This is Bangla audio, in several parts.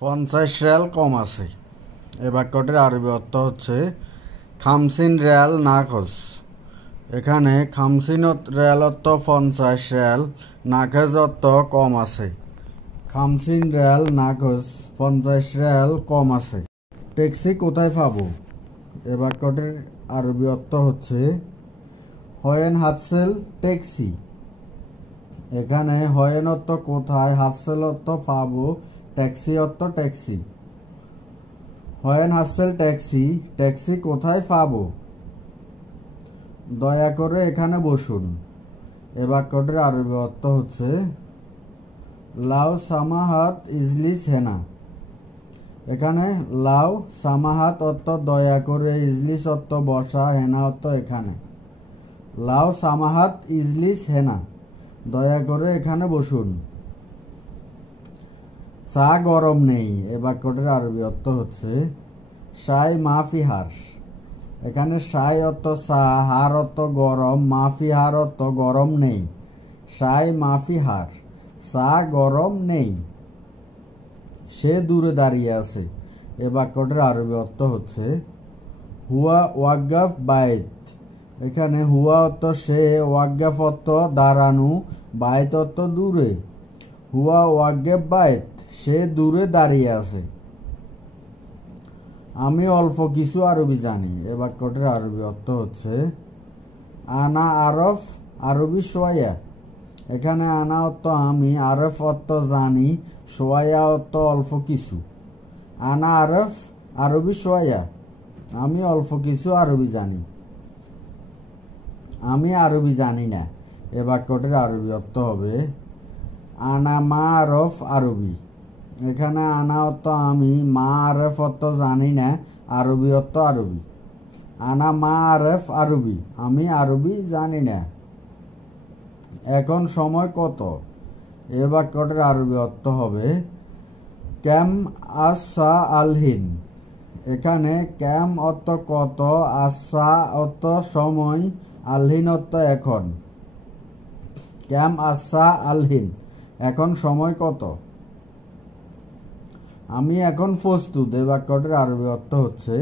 50 রিয়াল কম আছে। এ বাক্যটির আরবি অর্থ হচ্ছে খামসিন রিয়াল নাকস। এখানে খামসিন রিয়াল অর্থ 50 রিয়াল, নাকস অর্থ কম আছে। খামসিন রিয়াল নাকস, 50 রিয়াল কম আছে। ট্যাক্সি কোথায় পাবো? এ বাক্যটির আরবি অর্থ হচ্ছে হয়েন হাতসেল ট্যাক্সি। এখানে হয়েন অর্থ কোথায়, হাতসেল অর্থ পাবো, ট্যাক্সি অর্থ ট্যাক্সি। হয়েন হাতসেল ট্যাক্সি, ট্যাক্সি কোথায় পাবো? দয়া করে এখানে বসুন। এ বাক্যটির আরবি অর্থ হচ্ছে লাউ সামাহাত ইজলিস হেনা। এখানে লাউ সামাহাত অর্থ দয়া করে, ইজলিস অর্থ বসা, হেনা অর্থ এখানে। লাউ সামাহাত ইজলিস হেনা, দয়া করে এখানে বসুন। চা গরম নেই। এ বাক্যটির আরবি অর্থ হচ্ছে শাই মাফি হার। এখানে শাই অর্থ চা, হার অর্থ গরম, মাফি হার অর্থ গরম নেই। শাই মাফি হার, চা গরম নেই। সে দূরে দাঁড়িয়ে আছে। এ বাক্যটির আরবি অর্থ হচ্ছে হুয়া ওয়াকগাফ বাইত। এখানে হুয়া অর্থ সে, ওয়াকগাফ অর্থ দাঁড়ানো, বাইত অর্থ দূরে। হুয়া ওয়াকগাফ বাইত, সে দূরে দাঁড়িয়ে আছে। আমি অল্প কিছু আরবি জানি। এ বাক্যটির আরবি অর্থ হচ্ছে আনা আরফ আরবি সোয়া। এখানে আনা অর্থ আমি, আরফ অর্থ জানি, সোয়া অর্থ অল্প কিছু। আনা আরফ আরবি সোয়া, আমি অল্প কিছু আরবি জানি। আমি আরবি জানি না। এ বাক্যটির আরবি অর্থ হবে আনা মা আরফ আরবি। এখানে আনা অর্থ আমি, মা আরফ অর্থ জানি না, আরবি অর্থ আরবি। আনা মা আরফ আরবি, আমি আরবি জানি না। এখন সময় কত? এ বাক্যটির আরবি অর্থ হবে ক্যাম আসা আলহিন। এখানে ক্যাম অর্থ কত, আসা অর্থ সময়, আলহিন অর্থ এখন। ক্যাম আসা আলহিন, এখন সময় কত? আমি এখন প্রস্তুত। এ বাক্যটির আরবি অর্থ হচ্ছে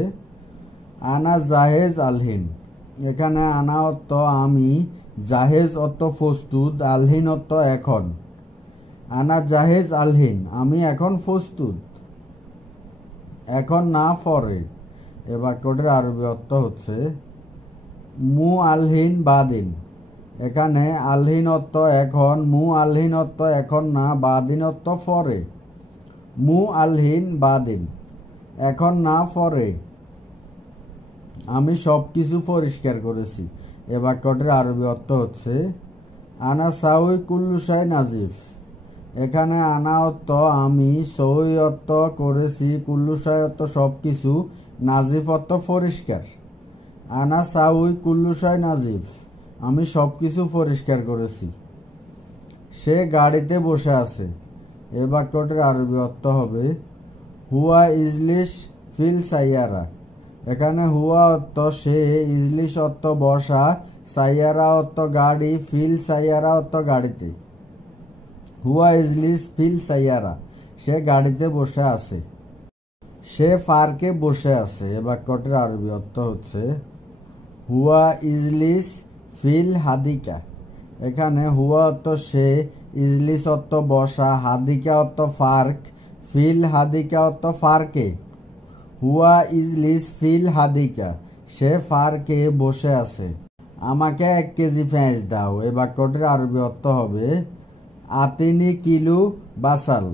আনা জাহেজ আলহিন। এখানে আনা অর্থ আমি, জাহেজ অর্থ প্রস্তুত, আলহিন অর্থ এখন। আনা জাহেজ আলহিন, আমি এখন প্রস্তুত। এখন না পরে। এ বাক্যটির আরবি অর্থ হচ্ছে মু আলহিন বাদিন। এখানে আলহিন অর্থ এখন, মু আলহিন অর্থ এখন না, বাদিন অর্থ পরে। মু আলহিন বাদিন, এখন না পরে। আমি সবকিছু পরিষ্কার করেছি। এ বাক্যটির আরবি অর্থ হচ্ছে আনা সাউই কুল্লুসাই নাজিফ। এখানে আনা অর্থ আমি, সই অর্থ করেছি, কুল্লুসাই অর্থ সবকিছু, নাজিফ অর্থ পরিষ্কার। আনা সাউই কুল্লুসাই নাজিফ, আমি সবকিছু পরিষ্কার করেছি। সে গাড়িতে বসে আছে। এ বাক্যটির আরবি অর্থ হবে হুয়া ইজলিস ফিল সাইয়ারা। এখানে হুয়া অর্থ সে, ইজলিস অর্থ বসা, সাইয়ারা অর্থ গাড়ি, ফিল সাইয়ারা অর্থ গাড়িতে। হুয়া ইজলিস ফিল সাইয়ারা, সে গাড়িতে বসে আছে। সে পার্কে বসে আছে। এ বাক্যটির আরবি অর্থ হচ্ছে হুয়া ইজলিস ফিল হাদিকা। এখানে হুয়া অর্থ সে, ইজলিস অর্থ বসা, হাদিকা অর্থ পার্ক, ফিল হাদিকা অর্থ পার্কে। হুয়া ইজলিস ফিল হাদিকা, সে পার্কে বসে আছে। আমাকে 1 কেজি পেঁয়াজ দাও। এ বাক্যটির আরবি অর্থ হবে আতিনি কিলু বাসাল।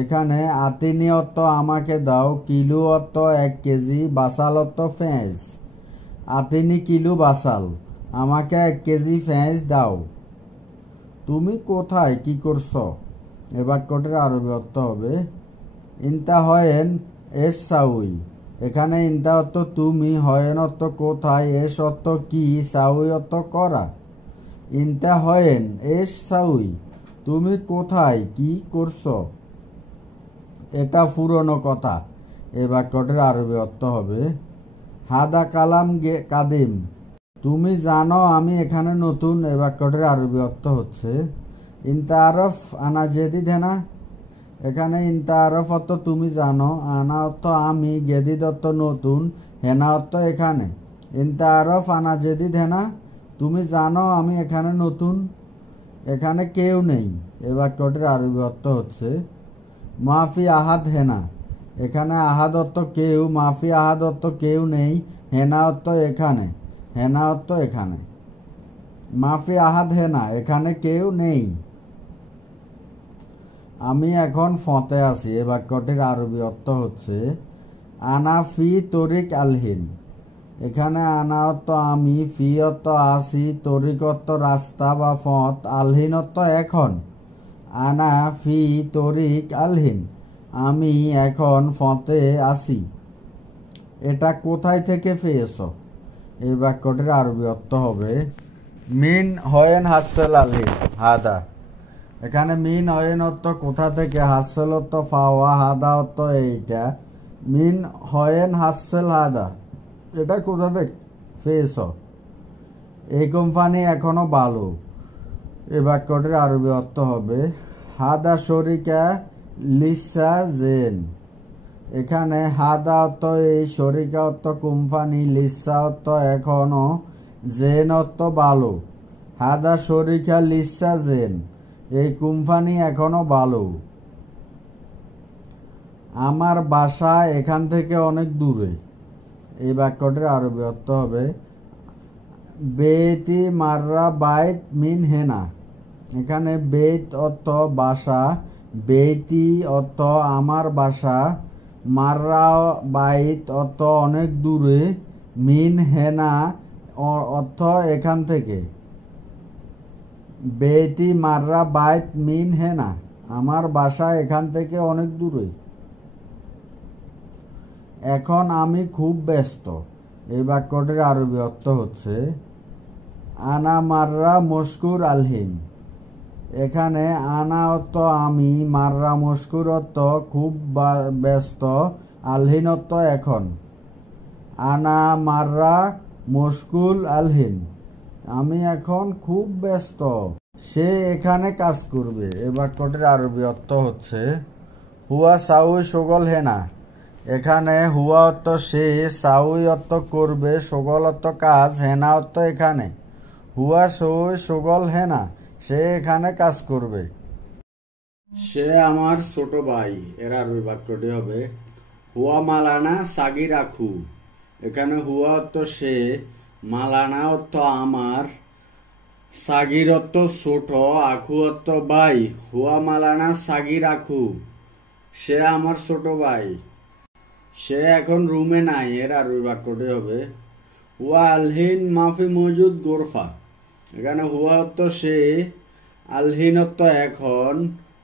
এখানে আতিনি অর্থ আমাকে দাও, কিলু অর্থ 1 কেজি, বাসাল অর্থ পেঁয়াজ। আতিনি কিলু বাসাল, আমাকে 1 কেজি পেঁয়াজ দাও। তুমি কোথায়, কি করছো? এ বাক্যটির আরবি অর্থ হবে ইনতা হয়েন এস সাউই। এখানে ইনতা অর্থ তুমি, হয়েন অর্থ কোথায়, এস অর্থ কি, সাউই অর্থ করা। ইনতা হয়েন এস সাউই, তুমি কোথায়, কি করছো? এটা পুরনো কথা। এ বাক্যটির আরবি অর্থ হবে হাদা কালাম কাদিম। তুমি জানো আমি এখানে নতুন। এ বাক্যটির আরবি অর্থ হচ্ছে ইনতা আরফ আনা জেদিদ হেনা। এখানে ইনতা আরফ অর্থ তুমি জানো, আনা অর্থ আমি, জেদিদ অর্থ নতুন, হেনা অর্থ এখানে। ইনতা আরফ আনা জেদিদ হেনা, তুমি জানো আমি এখানে নতুন, এখানে কেউ নেই। এ বাক্যটির আরবি অর্থ হচ্ছে মাফি আহাদ হেনা, এখানে আহাদ অর্থ কেউ, মাফি আহাদ অর্থ কেউ নেই, হেনা অর্থ এখানে, হেনা অর্থ এখানে। মাফি আহাদ হেনা, এখানে কেউ নেই। আমি এখন ফতে আছি। এ বাক্যটির আরবি অর্থ হচ্ছে আনা ফি তরিক আলহিন, এখানে আনা অর্থ আমি, ফি অর্থ আসি, তরিক অর্থ রাস্তা বা পথ, আলহিন অর্থ এখন। আনা ফি তরিক আলহিন, আমি এখন ফতে আসি। এটা কোথায় থেকে পেয়েছ? এই বাক্যটির আরবি অর্থ হবে মিন হয়েন হাসেল আলহিন হাদা, এখানে মিন হয়েন অর্থ কোথা থেকে, হাসেল অর্থ পাওয়া, হাদা অর্থ এইটা। মিন হয়েন হাসেল হাদা, এটা কোথা থেকে পেয়েছ? এই কোম্পানি এখনো ভালো। এই বাক্যটির আরবি অর্থ হবে হাদা শরিকা লিসা জেন, এখানে হাদা অর্থ এই, শরিকা অর্থ কোম্পানি, লিসা অর্থ এখনো, জেন অর্থ ভালো। হাদা শরিকা লিসা জেন, এই কোম্পানি এখনো ভালো। আমার বাসা এখান থেকে অনেক দূরে। এই বাক্যটির আরবি অর্থ হবে বেতি মাররা বাইত মিন হেনা, এখানে বেত অর্থ বাসা, বেতি অর্থ আমার বাসা, মাররা বাইত অর্থ অনেক দূরে, মিন হেনা অর্থ এখান থেকে। বেতি মাররা বাইত মিন হেনা, আমার বাসা এখান থেকে অনেক দূরে। এখন আমি খুব ব্যস্ত। এই বাক্যটির আরবি অর্থ হচ্ছে আনা মাররা মশকুর আলহিন, এখানে আনা অর্থ আমি, মাররা মশকুর অর্থ খুব ব্যস্ত, আলহিন অর্থ এখন। আনা মাররা মশকুল আলহিন, আমি এখন খুব ব্যস্ত। সে এখানে কাজ করবে। এ বাক্যটির আরবি অর্থ হচ্ছে হুয়া সাউই শগল হেনা, এখানে হুয়া অর্থ সে, সাউই অর্থ করবে, শগল অর্থ কাজ, হেনা অর্থ এখানে। হুয়া সৌই শগল হেনা, সে এখানে কাজ করবে। সে আমার ছোট ভাই। এর আরবি বাক্যটি হবে হুয়া মালানা সাগি রাখু, এখানে হুয়া অর্থ সে, মালানা অর্থ আমার, সাগির অর্থ ছোট, আখু অর্থ ভাই। হুয়া মালানা সাগি রাখু, সে আমার ছোট ভাই। সে এখন রুমে নাই। এর আরবি বাক্যটি হবে হুয়া আলহিন মাফি মজুদ গোরফা, এখানে হুয়া অর্থ সে, আলহিন অর্থ এখন,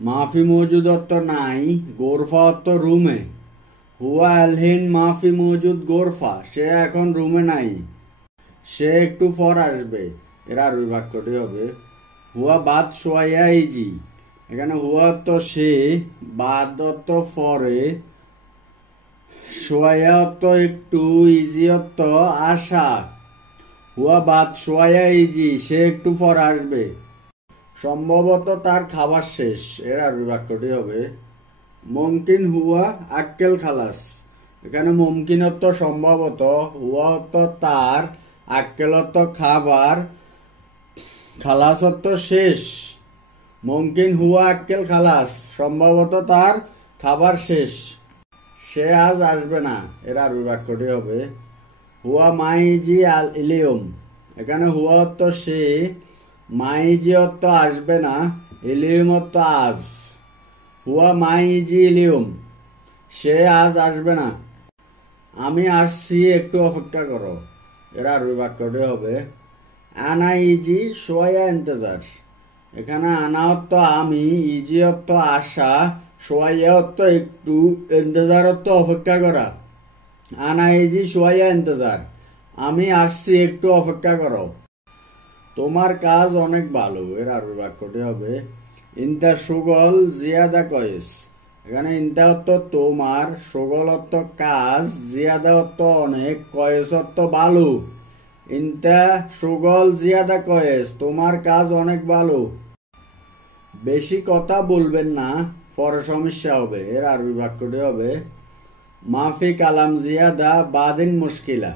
মাফি মজুদ অর্থ নাই, গোরফা অর্থ রুমে। হুয়া আলহিন মাফি মজুদ গোরফা, সে এখন রুমে নাই, সে একটু পর আসবে। এর আরবি বাক্যটি হবে হুয়া বাদ সোয়া ইজি, এখানে হুয়া অর্থ সে, বাদ অর্থ পরে, সোয়া অর্থ একটু, ইজি অর্থ আশা। হুয়া বাদ সোয়া ইজি, সে একটু পর আসবে। সম্ভবত তার খাবার শেষ। এর আরবি বাক্যটি হবে মুমকিন হুয়া আক্কেল খালাস, এখানে মুমকিন অর্থ সম্ভবত, হুয়া অর্থ তার, আক্কেল অর্থ খাবার, খালাস অর্থ শেষ। মুমকিন হুয়া আক্কেল খালাস, সম্ভবত তার খাবার শেষ। সে আজ আসবে না। এর আরবি বাক্যটি হবে হুয়া মাইজি আল ইলিয়ম, এখানে হুয়া অর্থ সে, মাইজি অর্থ আসবে না, ইলিয়ম অর্থ আজ। হুয়া মাইজি ইলিয়ম, সে আজ আসবে না। আমি আসছি, একটু অপেক্ষা করো। এর আরবি বাক্যটি হবে আনা ইজি সোয়া ইন্তজার, এখানে আনা অর্থ আমি, ইজি অর্থ আশা, সোয়া অর্থ একটু, ইন্তজার অর্থ অপেক্ষা করা। আনা ইজি সোয়া ইন্তজার, আমি আসছি, একটু অপেক্ষা করো। তোমার কাজ অনেক ভালো। এর আরবি বাক্যটি হবে ইনতা সুগল জিয়াদা কয়েস, এখানে ইনতা অর্থ তোমার, সুগল অর্থ কাজ, জিয়াদা অর্থ অনেক, কয়েস অর্থ ভালো। ইনতা সুগল জিয়াদা কয়েস, তোমার কাজ অনেক ভালো। বেশি কথা বলবেন না, পরে সমস্যা হবে। এর আরবি বাক্যটি হবে মাফি কালাম জিয়াদা বাদিন মুশকিলা।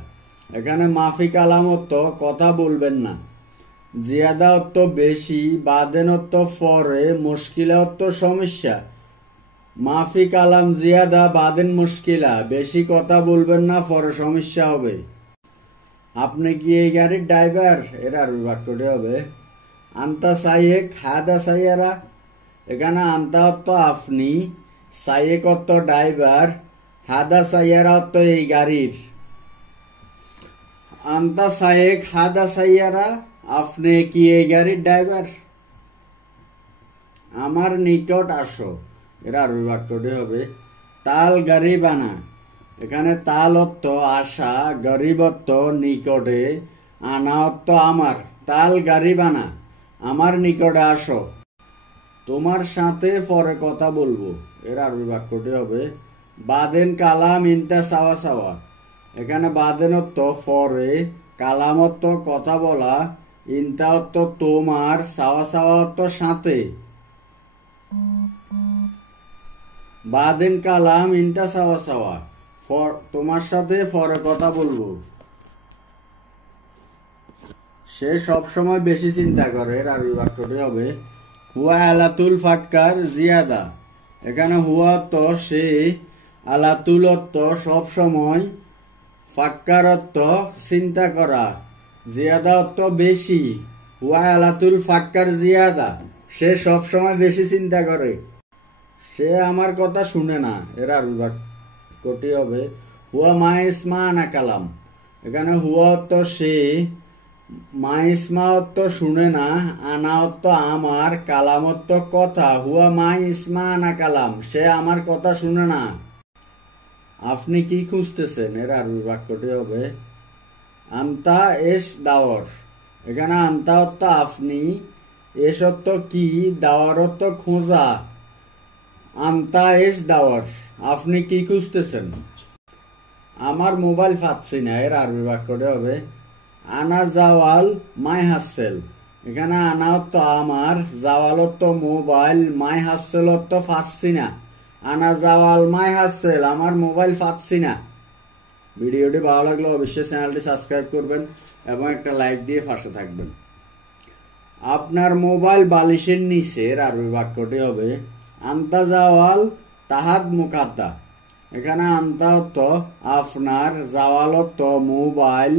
এখানে মাফি কালাম অর্থ কথা বলবেন না, জিয়াদা অর্থ বেশি, বাদেন অর্থ পরে, মুশকিলা অর্থ সমস্যা। মাফি কালাম জিয়াদা বাদিন মুশকিলা, বেশি কথা বলবেন না, পরে সমস্যা হবে। আপনি কি এই গাড়ির ড্রাইভার? এর আরবি বাক্যটি হবে আন্তা সাইয়েক হাদা সাইয়ারা। এখানে আন্তা অর্থ আপনি, সাইয়েক অর্থ ড্রাইভার, হাদা সাইয়ারা অর্থ এই গাড়ির। আন্তা সাইয়েক হাদা সাইয়ারা, আপনি কি এই গাড়ির ড্রাইভার? আমার নিকট আসো। এর আরবি বাক্যটি হবে তাল গরিবানা। এখানে তাল অর্থ আসা, গরিব অর্থ নিকটে, আনা অর্থ আমার। তাল গরিবানা, আমার নিকটে আসো। তোমার সাথে পরে কথা বলবো। এর আরবি বাক্যটি হবে বাদেন কালাম ইনতা সাওয়া সাওয়া। এখানে বাদেন অর্থ পরে, কালাম অর্থ কথা বলা, ইনতা অর্থ তোমার, সাওয়া সাওয়া অর্থ সাথে। বাদেন কালাম ইনতা সাওয়া সাওয়া, তোমার সাথে পরে কথা বলবো। সে সবসময় বেশি চিন্তা করে। এর আরবি বাক্যটি হবে হুয়া আলাতুল ফাক্কার জিয়াদা। এখানে হুয়া অর্থ সে, আলাতুল অর্থ সবসময়, ফাক্কার অর্থ চিন্তা করা, জিয়াদা অর্থ বেশি। হুয়া আলাতুল ফাক্কার জিয়াদা, সে সবসময় বেশি চিন্তা করে। সে আমার কথা শুনে না। এর আরবি বাক্যটি হবে হুয়া মা ইসমা আনা কালাম। এখানে হুয়া অর্থ সে, মা ইসমা অর্থ শুনে না, আনা অর্থ আমার, কালাম অর্থ কথা। হুয়া মা ইসমা আনা কালাম, সে আমার কথা শুনে না। আপনি কি খুঁজতেছেন? এর আরবি বাক্যটি হবে আন্তা এস দাওয়ার। এখানে আন্তা অর্থ আপনি, এস অর্থ কি, দাওয়ার অর্থ খোঁজা। আন্তা এস দাওয়ার, আপনি কি খুঁজতেছেন? আমার মোবাইল পাচ্ছি না। এর আরবি বাক্যটি হবে আনা জাওয়াল মাই হাসেল। এখানে আনা অর্থ আমার, জাওয়াল অর্থ মোবাইল, মাই হাসেল অর্থ পাচ্ছি না। আনা জাওয়াল মাই হাসেল, আমার মোবাইল পাচ্ছি না। ভিডিওটি ভালো লাগলে অবশ্যই চ্যানেলটি সাবস্ক্রাইব করবেন এবং একটা লাইক দিয়ে পাশে থাকবেন। আপনার মোবাইল বালিশের নিচে। এর আরবি বাক্যটি হবে আন্তা জাওয়াল তাহাদ মুকাদ্দা। এখানে আন্তা অর্থ আপনার, জাওয়াল অর্থ মোবাইল,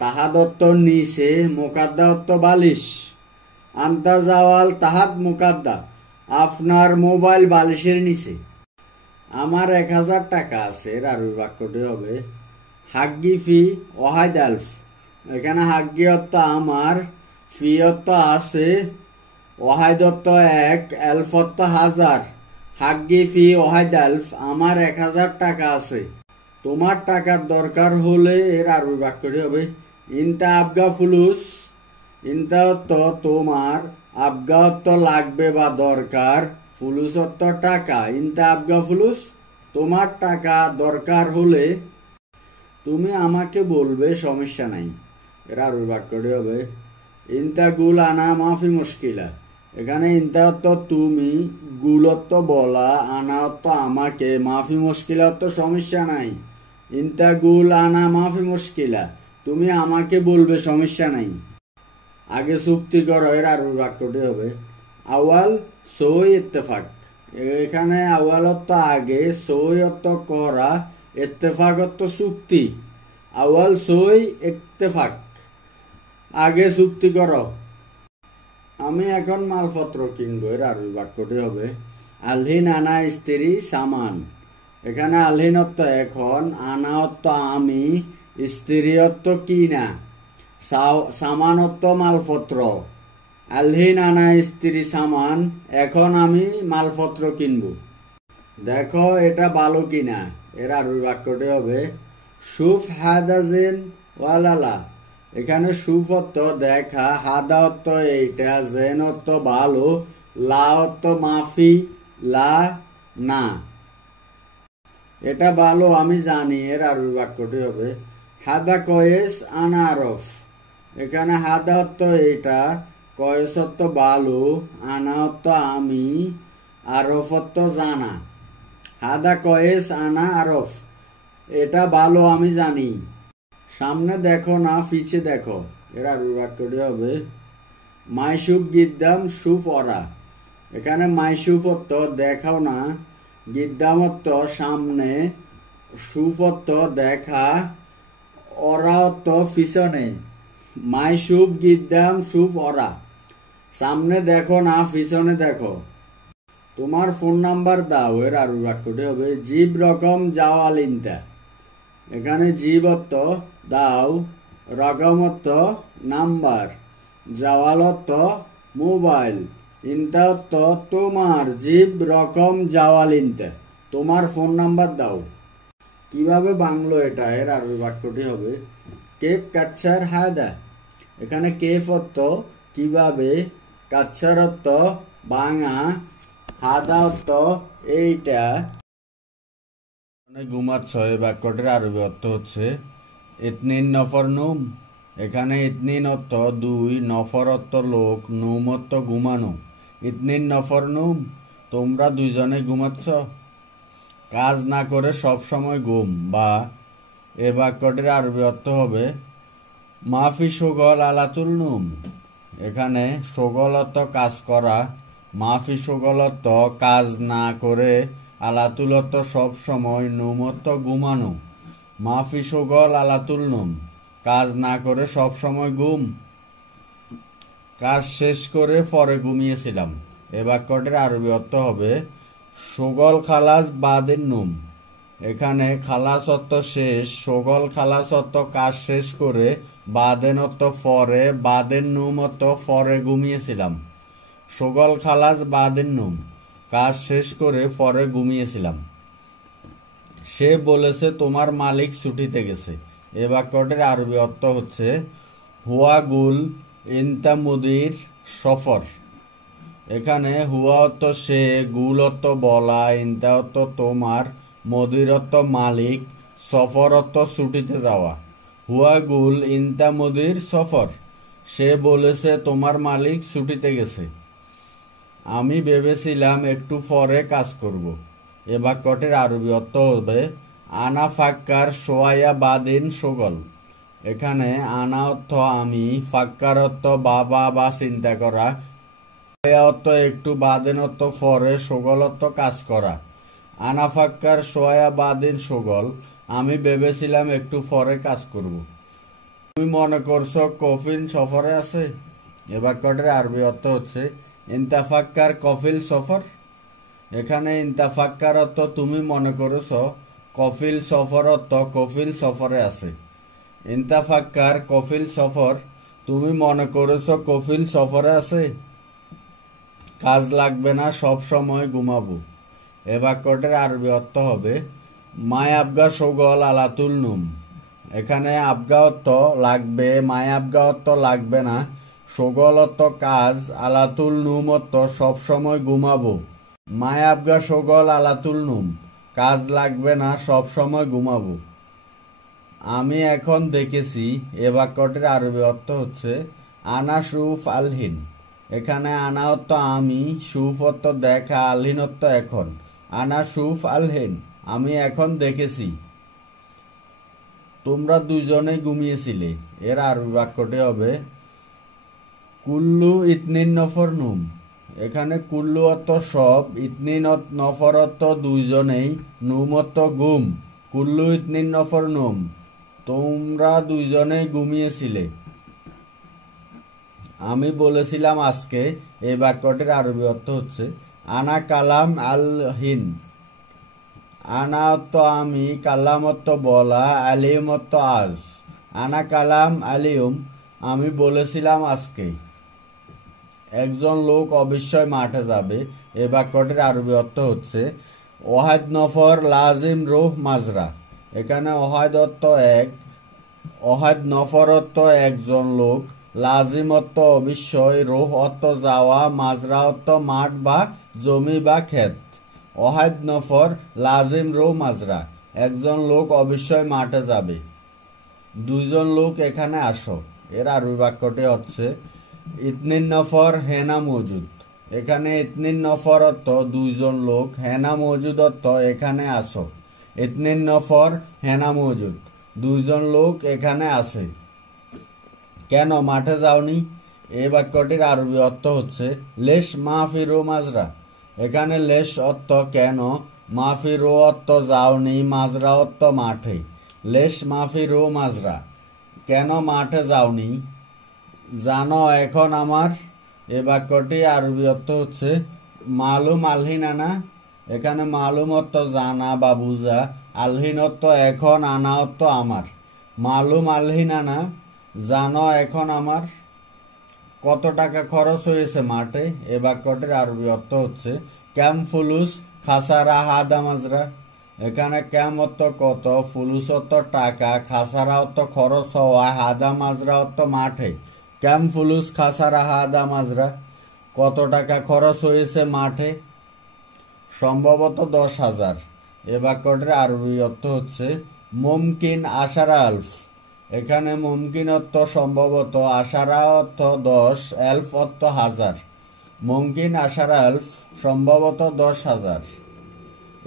তাহাদ অর্থ নিচে, মুকাদ্দা অর্থ বালিশ। আন্তা জাওয়াল তাহাদ মুকাদ্দা, আপনার মোবাইল বালিশের নিচে। আমার 1000 টাকা আছে। এর আরবি বাক্যটি হবে হাগ্গি ফি ওয়াহিদ আলফ। এখানে হাগ্গি অর্থ আমার, ফি অর্থ আছে, ওয়াহিদ অর্থ এক, আলফ অর্থ হাজার। হাগ্গি ফি ওয়াহিদ আলফ, আমার 1000 টাকা আছে। তোমার টাকার দরকার হলে। এর আরবি বাক্যটি হবে ইনতা আবগা ফুলুস। ইনতা অর্থ তোমার, আবগা অর্থ লাগবে বা দরকার, ফুলুস অর্থ টাকা। ইনতা আবগা ফুলুস, তোমার টাকা দরকার হলে তুমি আমাকে বলবে, সমস্যা নাই। এর আরবি বাক্যটি হবে ইনতা গুল আনা মাফি মুশকিলা। এখানে ইনতা অর্থ তুমি, গুল অর্থ বলা, আনা অর্থ আমাকে, মাফি মুশকিলা অর্থ সমস্যা নাই। ইনতা গুল আনা মাফি মুশকিলা, তুমি আমাকে বলবে, সমস্যা নাই। আগে চুক্তি করো। এর আরবি বাক্যটি হবে আওয়াল সই ইত্তেফাক। এখানে আওয়াল অর্থ আগে, সই অর্থ করা, ইত্তেফাক অর্থ চুক্তি। আওয়াল সই ইত্তেফাক, আগে চুক্তি করো। আমি এখন মালপত্র কিনবো। এর আরবি বাক্যটি হবে আলহিন আনা স্ত্রী সামান। এখানে আলহিন অর্থ এখন, আনা অর্থ আমি, স্ত্রী অর্থ কিনা, সামান অর্থ মালপত্র। আলহিন আনা স্ত্রী সামান, এখন আমি মালপত্র কিনবো। দেখো এটা ভালো কিনা। এর আরবি বাক্যটি হবে সুফ হাদাজেন ওয়ালালা। এখানে সুফ অর্থ দেখা, হাদা অর্থ এইটা, জেন অর্থ ভালো, লা অর্থ মাফি, লা না। এটা ভালো আমি জানি। এর আরবি বাক্যটি হবে হাদা কয়েস আনা আরফ। এখানে হাদা অর্থ এটা, কয়েস অর্থ ভালো, আনা অর্থ আমি, আরফত্ব জানা। হাদা কয়েস আনা আরফ, এটা ভালো আমি জানি। সামনে দেখো না পিছে দেখো, এর আরবি বাক্যটি হবে মাইশুপ গিদ্দাম সুপ অরা। এখানে মাইশুপ অর্থ দেখাও না, গিদ্দাম অর্থ সামনে, সুপ অর্থ দেখা, অরা অর্থ পিছনে। মাইশুপ গিদ্দাম সুপ অরা, সামনে দেখো না পিছনে দেখো। তোমার ফোন নাম্বার দাও, এর আরবি বাক্যটি হবে জিব রকম জাওয়াল ইনতা। এখানে জিব অর্থ দাও, রকম অর্থ নাম্বার, জাওয়াল অর্থ মোবাইল, ইনতা অর্থ তোমার। জিব রকম জাওয়াল ইনতা, তোমার ফোন নাম্বার দাও। কিভাবে বাংলো এটা, এর আরবি বাক্যটি হবে কেপ কাচ্ছার হায়দা। এখানে কেফ অর্থ কিভাবে, কাচ্ছার অর্থ বাঙা, হাদা অর্থ এইটা। ঘুমাচ্ছ, এই বাক্যটির আরবি অর্থ হচ্ছে ইতনিন নফর নুম। এখানে ইতনিন অর্থ দুই, নফর অর্থ লোক, নুম অর্থ ঘুমানো। ইতনিন নফর নুম, তোমরা দুইজনে ঘুমাচ্ছ। কাজ না করে সব সময় ঘুম, বা এ বাক্যটির আরবি অর্থ হবে মাফি সুগল আলাতুল নুম। এখানে সুগল অর্থ কাজ করা, মাফি সুগল অর্থ কাজ না করে, আলাতুল অর্থ সব সময়, নুম অর্থ ঘুমানো। মাফি সুগল আলাতুল নুম, কাজ না করে সব সময় ঘুম। কাজ শেষ করে পরে ঘুমিয়েছিলাম। এ বাক্যটির আরবি অর্থ হবে সুগল খালাস বাদিন নুম। এখানে খালাস অর্থ শেষ, সুগল খালাস অর্থ কাজ শেষ করে, বাদেন অর্থ পরে, বাদেন নুম অর্থ পরে ঘুমিয়েছিলাম। সুগল খালাস বাদেন নুম, কাজ শেষ করে পরে ঘুমিয়েছিলাম। সে বলেছে তোমার মালিক ছুটিতে গেছে। এ বাক্যটির আরবি অর্থ হচ্ছে হুয়া গুল ইনতা মুদির সফর। এখানে হুয়া অর্থ সে, গুল অর্থ বলা, ইনতা অর্থ তোমার, মুদির অর্থ মালিক, সফর অর্থ ছুটিতে যাওয়া। হুয়া গুল ইনতা মুদির সফর, সে বলেছে তোমার মালিক ছুটিতে গেছে। আমি ভেবেছিলাম একটু পরে কাজ করব। এ বাক্যটির আরবি অর্থ হবে আনা ফাক্কার সোয়াইয়া বাদিন সুগল। এখানে আনা অর্থ আমি, ফাক্কার অর্থ বাবা বা চিন্তা করা, সোয়াইয়া অর্থ একটু, বাদিন অর্থ পরে, সুগল অর্থ কাজ করা। আনা ফাক্কার সোয়াইয়া বাদিন সুগল, আমি ভেবেছিলাম একটু পরে কাজ করব। তুমি মনে করছো কফিল সফরে আছে। এ বাক্যটির আরবি অর্থ হচ্ছে ইন্তাফাক্কার কফিল সফর। এখানে ইন্তাফাক্কার অর্থ তুমি মনে করেছ, কফিল সফর অর্থ কফিল সফরে আছে। ইন্তাফাক্কার কফিল সফর, তুমি মনে করেছ কফিল সফরে আছে। কাজ লাগবে না, সব সময় ঘুমাবো। এ বাক্যটির আরবি অর্থ হবে মায় আবগা সৌগল আলাতুল নুম। এখানে আবগা অর্থ লাগবে, মায় আবগা অর্থ লাগবে না, সৌগল অর্থ কাজ, আলাতুল নুম অর্থ সব সময় ঘুমাবো। মায় আবগা সৌগল আলাতুল নুম, কাজ লাগবে না, সব সময় ঘুমাবো। আমি এখন দেখেছি। এ বাক্যটির আরবি অর্থ হচ্ছে আনা সুফ আলহিন। এখানে আনা অর্থ আমি, সুফ অর্থ দেখা, আলহিন অর্থ এখন। আনা সুফ আলহিন, আমি এখন দেখেছি। তোমরা দুইজনে ঘুমিয়েছিলে। এর আরবি বাক্যটি হবে কুল্লু ইতনিন নফর নুম। এখানে কুল্লু অর্থ সব, ইতনিন নফর অর্থ দুইজনেই, নুম অর্থ ঘুম। কুল্লু ইতনিন নফর নুম, তোমরা দুইজনেই ঘুমিয়েছিলে। আমি বলেছিলাম আজকে। এই বাক্যটির আরবি অর্থ হচ্ছে আনা কালাম আল হিন। আনা অর্থ আমি, কালাম অর্থ বলা, আলিম অর্থ আজ। আনা কালাম আলিম, আমি বলেছিলাম আজকে। একজন লোক অবশ্যই মাঠে যাবে। এ বাক্যটির আরবি অর্থ হচ্ছে ওয়াহিদ নফর লাজিম রোহ মাজরা। এখানে ওয়াহিদ অর্থ এক, ওয়াহিদ নফর অর্থ একজন লোক, লাজিম অর্থ অবশ্যই, রোহ অর্থ যাওয়া, মাজরা অর্থ মাঠ বা জমি বা ক্ষেত। ওয়াহিদ নফর লাজিম রোহ মাজরা, একজন লোক অবশ্যই মাঠে যাবে। দুইজন লোক এখানে আসো। এর আরবি বাক্যটি হচ্ছে ইতনিন নফর হেনা মজুদ। এখানে ইতনিন নফর অর্থ দুইজন লোক, হেনা মজুদ অর্থ এখানে আসো। ইতনিন নফর হেনা মজুদ, দুইজন লোক এখানে আছে। কেন মাঠে যাওনি? এই বাক্যটির আরবি অর্থ হচ্ছে লেশ মাহফিরো মাজরা। এখানে লেশ অর্থ কেন, মাহফিরো অর্থ যাওনি, মাজরা অর্থ মাঠে। লেশ মাহফিরো মাজরা, কেন মাঠে যাওনি? জানো এখন আমার। এই বাক্যটি আরবি অর্থ হচ্ছে মালুম আলহিন আনা। এখানে মালুম অর্থ জানা বা বুঝা, আলহিন অর্থ এখন, আনা অর্থ আমার। মালুম আলহিন আনা, জানো এখন আমার। কত টাকা খরচ হয়েছে মাঠে? এ বাক্যটির আরবি অর্থ হচ্ছে ক্যাম ফুলুস খাসারা হাদা মাজরা। এখানে ক্যাম অর্থ কত, ফুলুস অর্থ টাকা, খাসারা অর্থ খরচ হওয়া, হাদা মাজরা অর্থ মাঠে। ক্যাম ফুলুস খাসারা হাদা মাজরা, কত টাকা খরচ হয়েছে মাঠে? সম্ভবত 10,000। এ বাক্যটির আরবি অর্থ হচ্ছে মুমকিন আশারা আলফ। এখানে মুমকিন অর্থ সম্ভবত, আশারা অর্থ 10, এলফ অর্থ 1000। মুমকিন আশারা আলফ, সম্ভবত 10,000।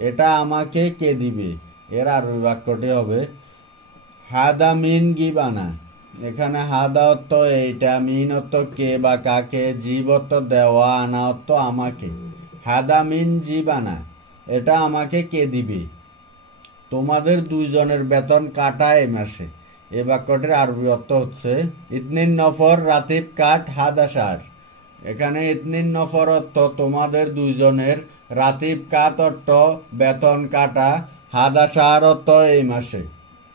এটা আমাকে কে দিবে? এর আরবি বাক্যটি হবে হাদা মিন গিবানা। এখানে হাদা অর্থ এইটা, মিন অর্থ কে বা কাকে, জীব অর্থ দেওয়া, আনা অর্থ আমাকে। হাদা মিন জীবানা, এটা আমাকে কে দিবে? তোমাদের দুইজনের বেতন কাটা এ মাসে। এ বাক্যটির আরবি অর্থ হচ্ছে ইতনিন নফর রাতিব কাট হাদা শাহর। এখানে ইতনিন নফর অর্থ তোমাদের দুইজনের, রাতিব কাট অর্থ বেতন কাটা, হাদা শাহর অর্থ এই মাসে।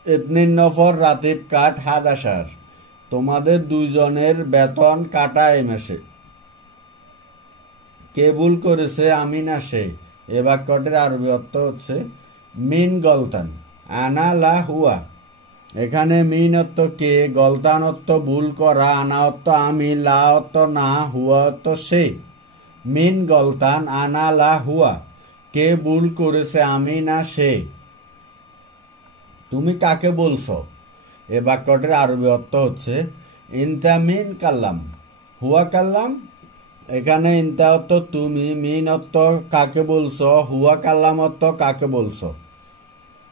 ইতনিন নফর রাতিব কাট হাদা শাহর, তোমাদের দুইজনের বেতন কাটা এই মাসে। কে ভুল করেছে, আমি না সে। এ বাক্যটির আরবি অর্থ হচ্ছে মিন গলতান আনা লা হুয়া। এখানে মিন অর্থ কে, গলতান অর্থ ভুল করা, আনা অর্থ আমি, লা অর্থ না, হুয়া অর্থ সে। মিন গলতান আনা লা হুয়া, কে ভুল করেছে, আমি না সে। তুমি কাকে বলছো? এ বাক্যটির আরবি অর্থ হচ্ছে ইনতা মিন কাল্লাম হুয়া কাল্লাম। এখানে ইনতা অর্থ তুমি, মিন অর্থ কাকে বলছো, হুয়া কাল্লাম অর্থ কাকে বলছো।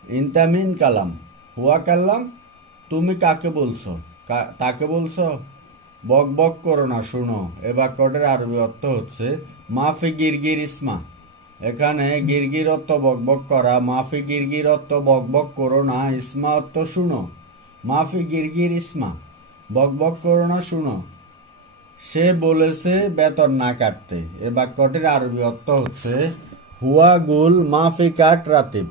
ইনতা মিন কালাম হুয়া কাল্লাম, তুমি কাকে বলছো, তাকে বলছো। বক বক করো না, শুনো। এ বাক্যটির আরবি অর্থ হচ্ছে মাফি গিরগির ইসমা। এখানে গিরগির অর্থ বক বক করা, মাফি গিরগির অর্থ বক বক করো না, ইসমা অর্থ শুনো। মাফি গিরগির ইসমা, বক বক করো না, শুনো। সে বলেছে বেতন না কাটতে। এ বাক্যটির আরবি অর্থ হচ্ছে হুয়া গুল মাফি কাট রাতিব।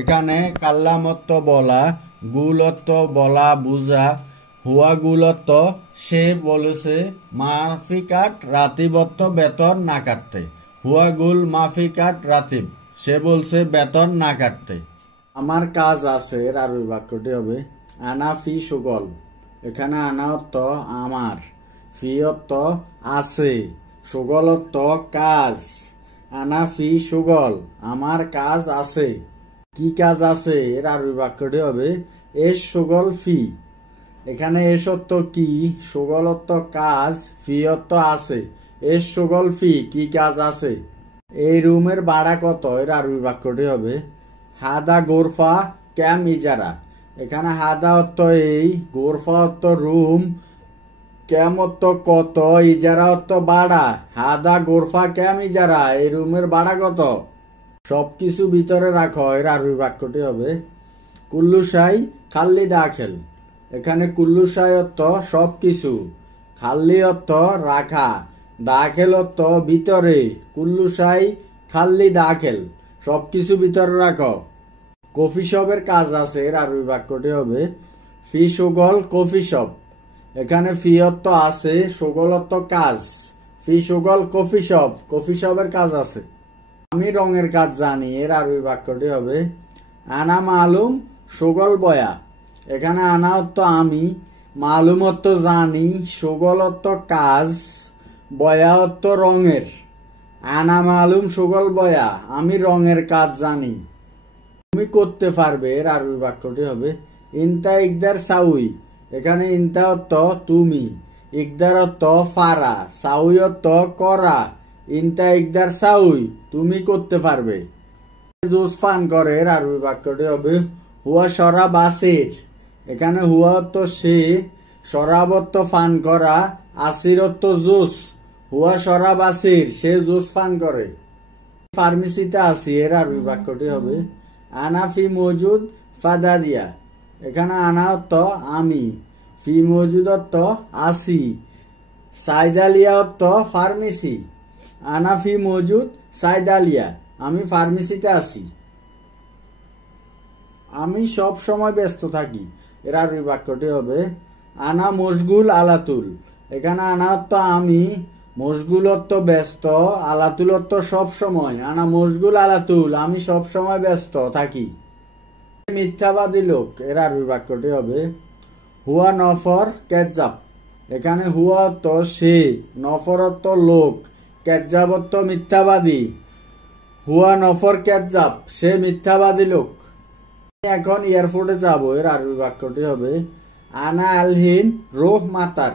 এখানে কাল্লাম অর্থ বলা, গুল অর্থ বলা বুঝা, হুয়া গুল অর্থ সে বলেছে, মাফি কাট রাতিব অর্থ বেতন না কাটতে। হুয়া গুল মাফি কাট রাতিব, সে বলছে বেতন না কাটতে। আমার কাজ আছে, এর আরবি বাক্যটি হবে আনা ফি সুগল। এখানে আনা অর্থ আমার, ফি অর্থ আছে, সুগল অর্থ কাজ। আনা ফি সুগল, আমার কাজ আছে। কি কাজ আছে? এর আরবি বাক্যটি হবে এস সুগল ফি। এখানে এস অর্থ কি, সুগল অর্থ কাজ, ফি অর্থ আছে। এস সুগল ফি, কি কাজ আছে। এই রুমের ভাড়া কত? এর আরবি বাক্যটি হবে হাদা গোরফা ক্যাম ইজারা। এখানে হাদা অর্থ এই, গোরফা অর্থ রুম, ক্যাম অর্থ কত, ইজারা অর্থ ভাড়া। হাদা গোরফা ক্যাম ইজারা, এই রুমের ভাড়া কত। সবকিছু ভিতরে রাখো। এর আরবি বাক্যটি হবে কুল্লুসাই খাল্লি দাখেল। এখানে কুল্লুসাই অর্থ সবকিছু, খাল্লি অর্থ রাখা, দাখেল অর্থ ভিতরে। কুল্লুসাই খাল্লি দাখেল, সবকিছু ভিতরে রাখো। কফি শপের কাজ আছে। এর আরবি বাক্যটি হবে ফি সুগল কফি শপ। এখানে ফি অর্থ আছে, সুগল অর্থ কাজ। ফি সুগল কফি শপ, কফি শপের কাজ আছে। আমি রঙের কাজ জানি। এর আরবি বাক্যটি হবে আনা মালুম সুগল বয়া। এখানে আনা অর্থ আমি, মালুম অর্থ জানি, সুগল অর্থ কাজ, বয়া অর্থ রঙের। আনা মালুম সুগল বয়া, আমি রঙের কাজ জানি। তুমি করতে পারবে। এর আরবি বাক্যটি হবে ইনতা ইকদার সাউই। এখানে ইনতা অর্থ তুমি, ইকদার অর্থ ফারা, সাউই অর্থ করা, ইনতা ইকদার সাউই, তুমি করতে পারবে। জুস পান করে এর আরবি বাক্যটি হবে হুয়া শরাব আসির। এখানে হুয়া অর্থ সে, শরাব অর্থ পান করা, আসির অর্থ জুস। হুয়া শরাব আসির, সে জুস পান করে। ফার্মেসিতে আসি এর আরবি বাক্যটি হবে আনা ফি মজুদ ফাদারিয়া। এখানে আনা অর্থ আমি, ফি মজুদ অর্থ আসি, সাইদালিয়া অর্থ ফার্মেসি। আনা ফি মজুদ সাইদালিয়া, আমি ফার্মেসিতে আছি। আমি সব সময় ব্যস্ত থাকি এর আরবি বাক্যটি হবে আনা মশগুল আলাতুল। এখানে আনা অর্থ আমি, মশগুল অর্থ ব্যস্ত, আলাতুল অর্থ সব সময়। আনা মশগুল আলাতুল, আমি সব সময় ব্যস্ত থাকি। মিথ্যাবাদী লোক এর আরবি বাক্যটি হবে হুয়া নফর কেজ্জাব। এখানে হুয়া অর্থ সে, নফর অর্থ লোক, কেজ্জাব অর্থ মিথ্যাবাদী। হুয়া নফর কেজ্জাব, সে মিথ্যাবাদী লোক। এখন এয়ারপোর্টে যাব এর আরবি বাক্যটি হবে আনা আলহিন রোহ মাতার।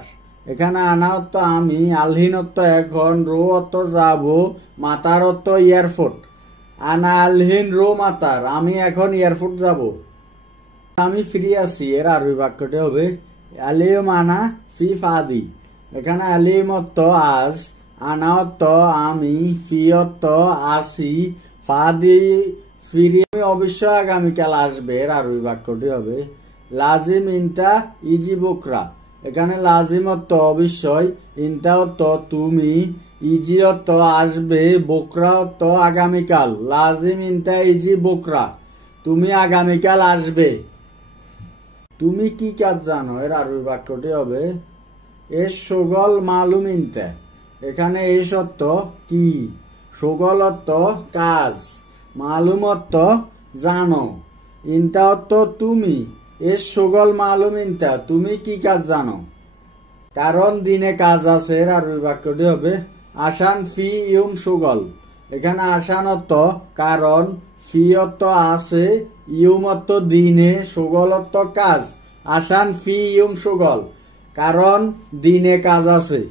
এখানে আনা অর্থ আমি, আলহিন অর্থ এখন, রো অর্থ যাব, মাতার অর্থ এয়ারপোর্ট। আনা আলহিন রো মাতার, আমি এখন এয়ারপোর্ট যাব। আমি ফ্রি আছি এর আরবি বাক্যটি হবে আলিম আনা ফি ফাদি। এখানে আলিম অর্থ আজ, আনা অর্থ আমি, ফি অর্থ আসি, ফাদি ফিরি অবশ্যই আগামীকাল আসবে এর আরবি বাক্যটি হবে লাজিম ইনতা ইজি বকরা। এখানে লাজিম অর্থ অবশ্যই, ইনতা অর্থ তুমি, ইজি অর্থ আসবে, বকরা অর্থ আগামীকাল। লাজিম ইনতা ইজি বকরা, তুমি আগামীকাল আসবে। তুমি কি কাজ জানো এর আরবি বাক্যটি হবে এস শোগল মালুম ইনতা। এখানে এস অর্থ কি, শোগল অর্থ কাজ, মালুম অর্থ জানো, ইনতা অর্থ তুমি। এস শোগল মালুম ইনতা, তুমি কি কাজ জানো। কারণ দিনে কাজ আছে এর আরবি বাক্যটি হবে আসান ফি ইউম শোগল। এখানে আসান অর্থ কারণ, ফি অর্থ আছে, ইউম অর্থ দিনে, শোগল অর্থ কাজ। আসান ফি ইউম শোগল, কারণ দিনে কাজ আছে।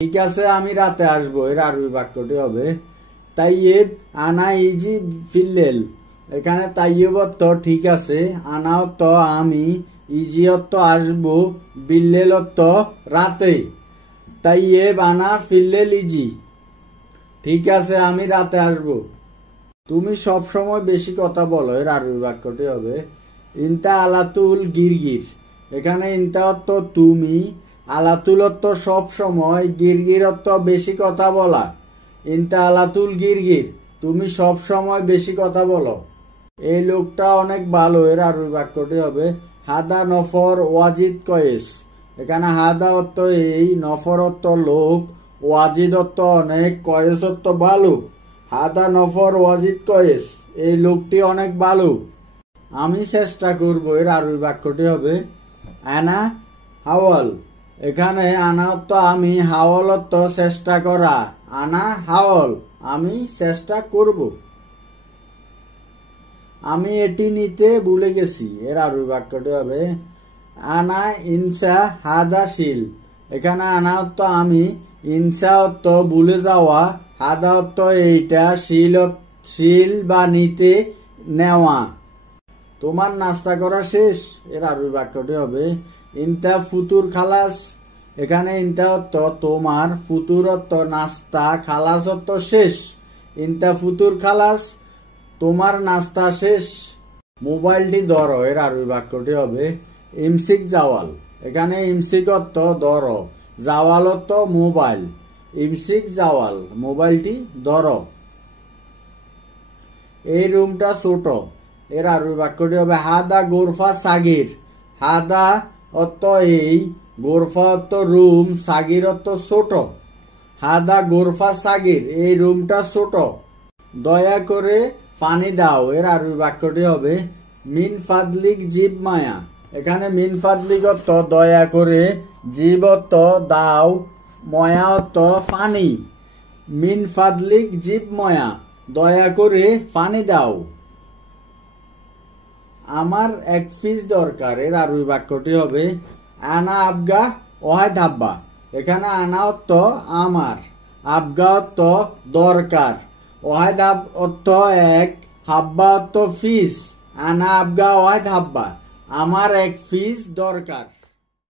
ঠিক আছে, আমি রাতে আসবো এর আরবি বাক্যটি হবে তাইয়েব আনা ইজি ফিল্লেল। এখানে তাইয়েব অর্থ ঠিক আছে, আনা অর্থ আমি, ইজি অর্থ আসবো, বিল্লেল অর্থ রাতে। তাইয়েব আনা ফিল্লেল ইজি, ঠিক আছে আমি রাতে আসবো। তুমি সব সময় বেশি কথা বলো এর আরবি বাক্যটি হবে ইনতা আলাতুল গিরগির। এখানে ইনতা অর্থ তুমি, আলাতুল অর্থ সব সময়, গিরগির অর্থ বেশি কথা বলা। ইনতা আলাতুল গিরগির, তুমি সব সময় বেশি কথা বলো। এই লোকটা অনেক ভালো এর আরবি বাক্যটি হবে হাদা নফর ওয়াজিদ কয়েস। এখানে হাদা অর্থ এই, নফর অর্থ লোক, ওয়াজিদ অর্থ অনেক, কয়েস অর্থ ভালো। হাদা নফর ওয়াজিদ কয়েস, এই লোকটি অনেক ভালো। আমি চেষ্টা করব এর আরবি বাক্যটি হবে আনা হাওয়াল। এখানে আনা অর্থ আমি, হাওয়াল অর্থ চেষ্টা করা। আনা হাওয়াল, আমি চেষ্টা করব। আমি এটি নিতে ভুলে গেছি এর আরবি বাক্যটি হবে আনা ইনসা হাদা শিল। এখানে আনা অর্থ আমি, ইনসা অর্থ ভুলে যাওয়া, হাদা অর্থ এইটা, শিল বা নিতে নেওয়া। তোমার নাস্তা করা শেষ এর আরবি বাক্যটি হবে ইনতা ফুতুর খালাস। এখানে ইনতা অর্থ তোমার, ফুতুর অর্থ নাস্তা, খালাস অর্থ শেষ। ইনতা ফুতুর খালাস, তোমার নাস্তা শেষ। মোবাইলটি ধরো এর আরবি বাক্যটি হবে ইমসিক জাওয়াল। এখানে ইমসিক অর্থ ধরো, জাওয়াল অর্থ মোবাইল। ইমসিক জাওয়াল, মোবাইলটি ধরো। এই রুমটা ছোট এর আরবি বাক্যটি হবে হাদা গোরফা সাগির। হাদা অর্থ এই, গোরফা অর্থ রুম, সাগির অর্থ ছোট। হাদা গোরফা সাগির, এই রুমটা ছোট। দয়া করে পানি দাও এর আরবি বাক্যটি হবে মিন ফাদলিক জিব মায়া। এখানে মিন ফাদলিক অর্থ দয়া করে, জিব অর্থ দাও, ময়া অর্থ পানি। মিন ফাদলিক জিব ময়া, দয়া করে পানি দাও। আমার এক পিস দরকার এর আরবি বাক্যটি হবে আনা আবগা ওহায় ধাব্বা। এখানে আনা অর্থ আমার, আবগা অর্থ দরকার, ওয়াহিদ অর্থ এক, হাব্বা অর্থ ফিস, আনা আবগা ওয়াহিদ হাব্বা, আমার এক ফিস দরকার।